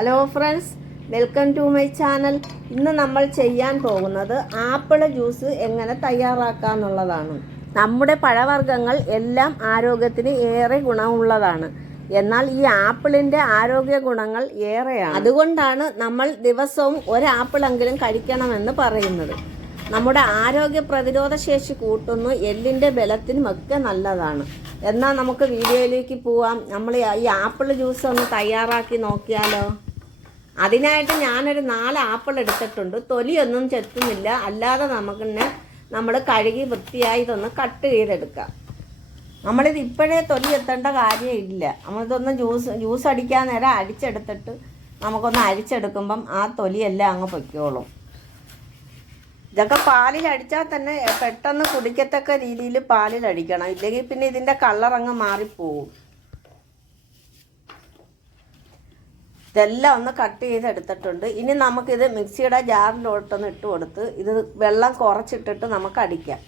Hello friends, welcome to my channel. ഇന്ന് നമ്മൾ ചെയ്യാൻ പോകുന്നത് ആപ്പിൾ ജ്യൂസ് എങ്ങനെ തയ്യാറാക്കാമെന്നുള്ളതാണ്. നമ്മുടെ പഴവർഗ്ഗങ്ങൾ എല്ലാം ആരോഗ്യത്തിന് ഏറെ ഗുണമുള്ളതാണ്. എന്നാൽ ഈ ആപ്പിളിൻ്റെ ആരോഗ്യ ഗുണങ്ങൾ ഏറെയാണ്. അതുകൊണ്ടാണ് നമ്മൾ ദിവസവും ഒരാപ്പിളെങ്കിലും കഴിക്കണമെന്ന് പറയുന്നത്. നമ്മുടെ ആരോഗ്യ പ്രതിരോധ ശേഷി കൂട്ടുന്നു, എല്ലിൻ്റെ ബലത്തിനുമൊക്കെ നല്ലതാണ്. എന്നാൽ നമുക്ക് വീഡിയോയിലേക്ക് പോവാം. നമ്മൾ ഈ ആപ്പിൾ ജ്യൂസ് ഒന്ന് തയ്യാറാക്കി നോക്കിയാലോ. അതിനായിട്ട് ഞാനൊരു 4 ആപ്പിൾ എടുത്തിട്ടുണ്ട്. തൊലിയൊന്നും ചെത്തുന്നില്ല, അല്ലാതെ നമ്മൾ കഴുകി വൃത്തിയായി ഇതൊന്ന് കട്ട് ചെയ്തെടുക്കാം. നമ്മളിത് ഇപ്പോഴേ തൊലി എത്തേണ്ട കാര്യമില്ല. നമ്മളിതൊന്ന് ജ്യൂസ് അടിക്കാൻ നേരം അടിച്ചെടുത്തിട്ട് നമുക്കൊന്ന് അരിച്ചെടുക്കുമ്പം ആ തൊലിയെല്ലാം അങ്ങ് പൊയ്ക്കോളും. ഇതൊക്കെ പാലിൽ അടിച്ചാൽ തന്നെ പെട്ടെന്ന് കുടിക്കത്തക്ക രീതിയിൽ പാലിൽ അടിക്കണം, ഇല്ലെങ്കിൽ പിന്നെ ഇതിൻ്റെ കളർ അങ്ങ് മാറിപ്പോവും. ഇതെല്ലാം ഒന്ന് കട്ട് ചെയ്തെടുത്തിട്ടുണ്ട്. ഇനി നമുക്കിത് മിക്സിയുടെ ജാറിലോട്ടൊന്ന് ഇട്ട് കൊടുത്ത് ഇത് വെള്ളം കുറച്ചിട്ടിട്ട് നമുക്ക് അടിക്കാം.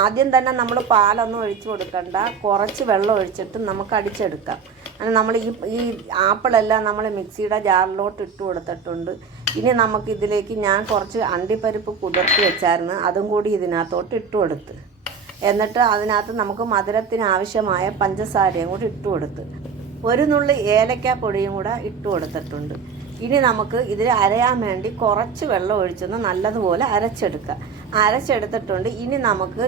ആദ്യം തന്നെ നമ്മൾ പാലൊന്നും ഒഴിച്ചു കൊടുക്കണ്ട, കുറച്ച് വെള്ളം ഒഴിച്ചിട്ട് നമുക്ക് അടിച്ചെടുക്കാം. അങ്ങനെ നമ്മൾ ഈ ആപ്പിളെല്ലാം നമ്മൾ മിക്സിയുടെ ജാറിലോട്ട് ഇട്ട് കൊടുത്തിട്ടുണ്ട്. ഇനി നമുക്കിതിലേക്ക് ഞാൻ കുറച്ച് അണ്ടിപ്പരിപ്പ് കുതിർത്തി വെച്ചായിരുന്നു, അതും കൂടി ഇതിനകത്തോട്ട് ഇട്ട് കൊടുത്ത്, എന്നിട്ട് അതിനകത്ത് നമുക്ക് മധുരത്തിന് ആവശ്യമായ പഞ്ചസാരയും കൂടി ഇട്ട് കൊടുത്ത്, ഒരു നുള്ളി ഏലക്കാപ്പൊടിയും കൂടെ ഇട്ട് കൊടുത്തിട്ടുണ്ട്. ഇനി നമുക്ക് ഇതിൽ അരയാൻ വേണ്ടി കുറച്ച് വെള്ളം ഒഴിച്ചൊന്ന് നല്ലതുപോലെ അരച്ചെടുത്തിട്ടുണ്ട്. ഇനി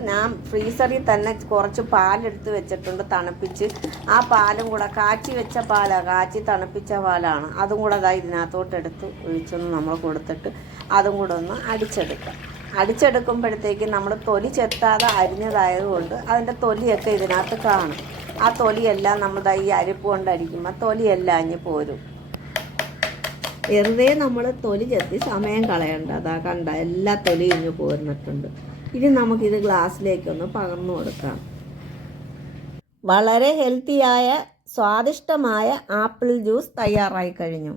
ഞാൻ ഫ്രീസറിൽ തന്നെ കുറച്ച് പാലെടുത്ത് വെച്ചിട്ടുണ്ട്, തണുപ്പിച്ച്. ആ പാലും കൂടെ കാച്ചി തണുപ്പിച്ച പാലാണ്. അതും കൂടെ ഇതിനകത്തോട്ട് എടുത്ത് ഒഴിച്ചൊന്ന് നമ്മൾ കൊടുത്തിട്ട് അതും കൂടെ ഒന്ന് അടിച്ചെടുക്കുമ്പോഴത്തേക്ക് നമ്മൾ തൊലി ചെത്താതെ അരിഞ്ഞതായതുകൊണ്ട് അതിൻ്റെ തൊലിയൊക്കെ ഇതിനകത്ത് കാണും. ആ തൊലിയെല്ലാം നമ്മൾ ഈ അരിപ്പ് കൊണ്ട് അരിക്കുമ്പോൾ തൊലിയെല്ലാം അഞ്ഞ് പോരും. വെറുതെ നമ്മൾ തൊലി ചെത്തി സമയം കളയണ്ട. കണ്ട എല്ലാ തൊലി ഇഞ്ഞ് പോരുന്നിട്ടുണ്ട്. ഇനി നമുക്കിത് ഗ്ലാസ്സിലേക്കൊന്ന് പകർന്നു കൊടുക്കാം. വളരെ ഹെൽത്തിയായ സ്വാദിഷ്ടമായ ആപ്പിൾ ജ്യൂസ് തയ്യാറായി കഴിഞ്ഞു.